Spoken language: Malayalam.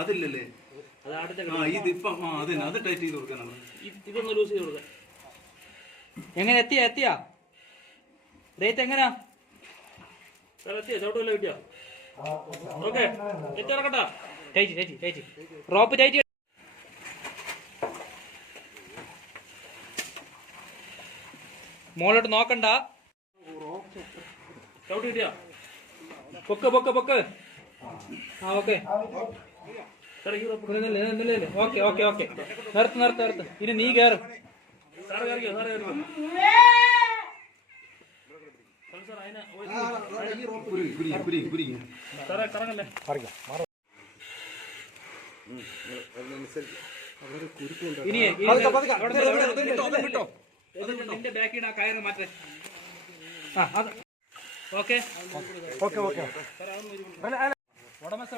അതില്ലല്ലേ ഇതിപ്പം അതന്നെ അത് ടൈറ്റ് ചെയ്ത് കൊടുക്കാനാണ്. ഇതൊന്ന് ലൂസ് ചെയ്ത് കൊടുക്കാൻ. എങ്ങനെ എത്തിയാ റേറ്റ് എങ്ങനെയാ എത്തിയാ ചവിട്ടുമല്ലോ കിട്ടിയോ? ഓക്കെ എത്തി ഇറക്കട്ടാ. Tight rope tight. മോളോട്ട് നോക്കണ്ട. ചവിട്ട് കിട്ടിയാ? പൊക്ക്. ആ ഓക്കെ ഓക്കെ നിർത്ത്. ഇനി നീ കയറും. നിന്റെ ബാക്കിൽ ആ കയറ് മാറ്റേ. ഓക്കെ ഉടമസ്ഥ